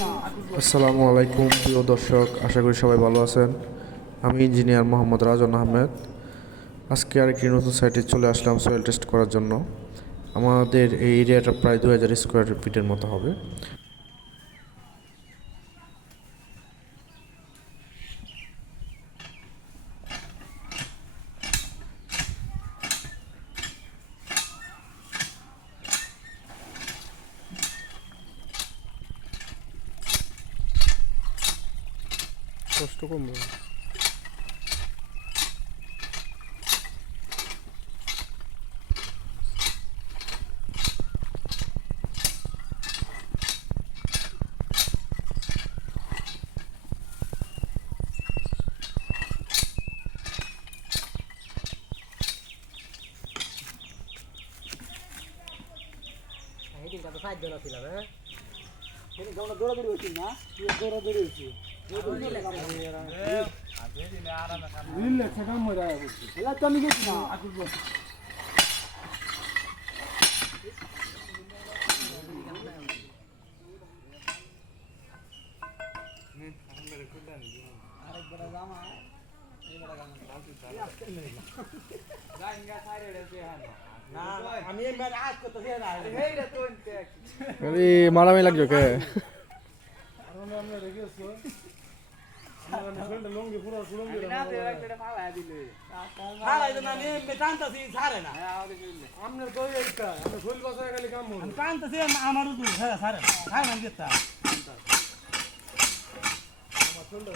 আসসালামু আলাইকুম প্রিয় দর্শক, আশা করি সবাই ভালো আছেন। আমি ইঞ্জিনিয়ার মোহাম্মদ রাজন আহমেদ। আজকে আরেকটি নতুন সাইটে চলে আসলাম সয়েল টেস্ট করার জন্য। আমাদের এই এরিয়াটা প্রায় 2000 স্কোয়ার ফিটের মতো হবে। কষ্ট কমবে। হেডিংটা তো 5 জন ছিল না হেডিং আমরা দৌড়াদৌড়ি হইছি না দৌড়াদৌড়ি হইছি নিলে সেটা মজা আইছে এলা তো আমি গেছি না আকুল বস আরেকবার জামা এইবার গান গাইঙ্গা সাইরে রেছে হানো না আমি এমন আজ কত হে না হেইরা তো আরে মারামারি লাগছে কে? আমরা আমরা রেগেছো আমরা ফ্রেন্ড লঙ্গি পুরো লঙ্গি না একটা ফালা দিলে ফালা দিলে না নিয়ে বেটানতাছি ছাড়ে না আমনে তো এইটা আমি ফুল বসায় খালি কাম করব কানতাছি আমারও তো ছাড়ে ছাড়ে না খাই না গেতা আমার ফ্রেন্ড